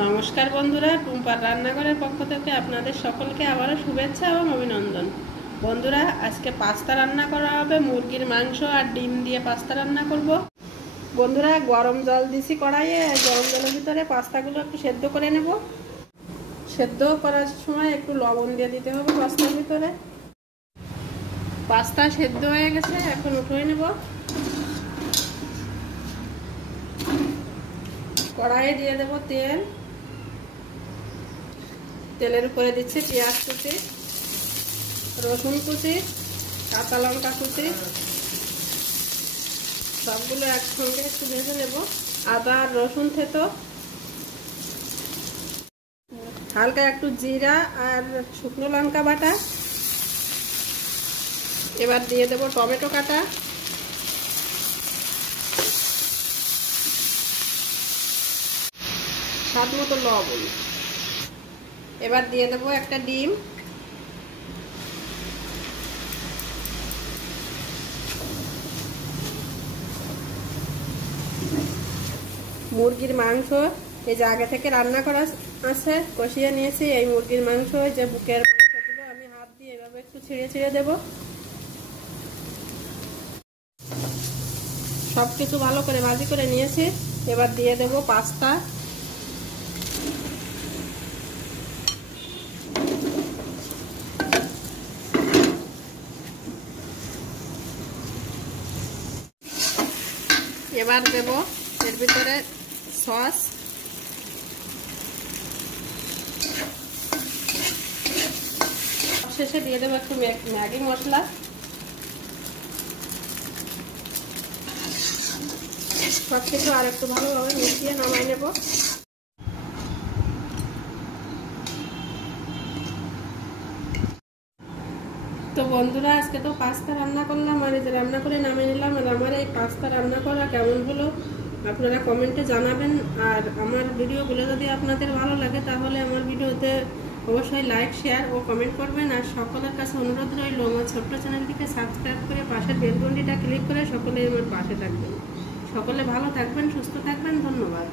নমস্কার বন্ধুরা, টুম্পার রান্নাঘরের পক্ষ থেকে আপনাদের সকলকে আবারও শুভেচ্ছা এবং অভিনন্দন। বন্ধুরা, আজকে পাস্তা রান্না করা হবে। মুরগির মাংস আর ডিম দিয়ে পাস্তা রান্না করব। বন্ধুরা, গরম জল দিছি কড়াইয়ে। গরম জলের ভিতরে পাস্তাগুলো একটু সেদ্ধ করে নেব। সেদ্ধ করার সময় একটু লবণ দিয়ে দিতে হবে পাস্তার ভিতরে। পাস্তা সেদ্ধ হয়ে গেছে, এখন উঠিয়ে নেব। কড়াইয়ে দিয়ে দেব তেল। তেলের উপরে দিচ্ছি পেঁয়াজ কুচি, রসুন কুচি, কাঁচা লঙ্কা কুচি, সবগুলো একসঙ্গে একটু ভেজে নেব। আদা আর রসুন থেতো, হালকা একটু জিরা আর শুকনো লঙ্কা বাটা। এবার দিয়ে দেব টমেটো কাটা, স্বাদ মতো লবণ। এবার দিয়ে দেবো একটা ডিম, মুরগির মাংস এই যে আগে থেকে রান্না করা আছে, কষিয়ে নিয়েছি। এই মুরগির মাংস, যে বুকের মাংসগুলো আমি হাত দিয়ে এভাবে একটু ছিঁড়ে ছিঁড়ে দেব। সবকিছু ভালো করে ভাজি করে নিয়েছি। এবার দিয়ে দেব পাস্তা। এবার দেব এর ভিতরে সস, শেষে দিয়ে দেবো একটু ম্যাগি মশলা। সবকিছু আর একটু ভালোভাবে মিশিয়ে নামাই নেব। তো বন্ধুরা, আজকে তো পাস্তা রান্না করলাম আর এই যে রান্না করে নামিয়ে নিলাম। আর আমার এই পাস্তা রান্না করা কেমন হলো আপনারা কমেন্টে জানাবেন। আর আমার ভিডিওগুলো যদি আপনাদের ভালো লাগে তাহলে আমার ভিডিওতে অবশ্যই লাইক, শেয়ার ও কমেন্ট করবেন। আর সকলের কাছে অনুরোধ রইল, আমার ছোট্ট চ্যানেলটিকে সাবস্ক্রাইব করে পাশের বেল ঘন্টিটা ক্লিক করে সকলে আমার পাশে থাকবেন। সকলে ভালো থাকবেন, সুস্থ থাকবেন। ধন্যবাদ।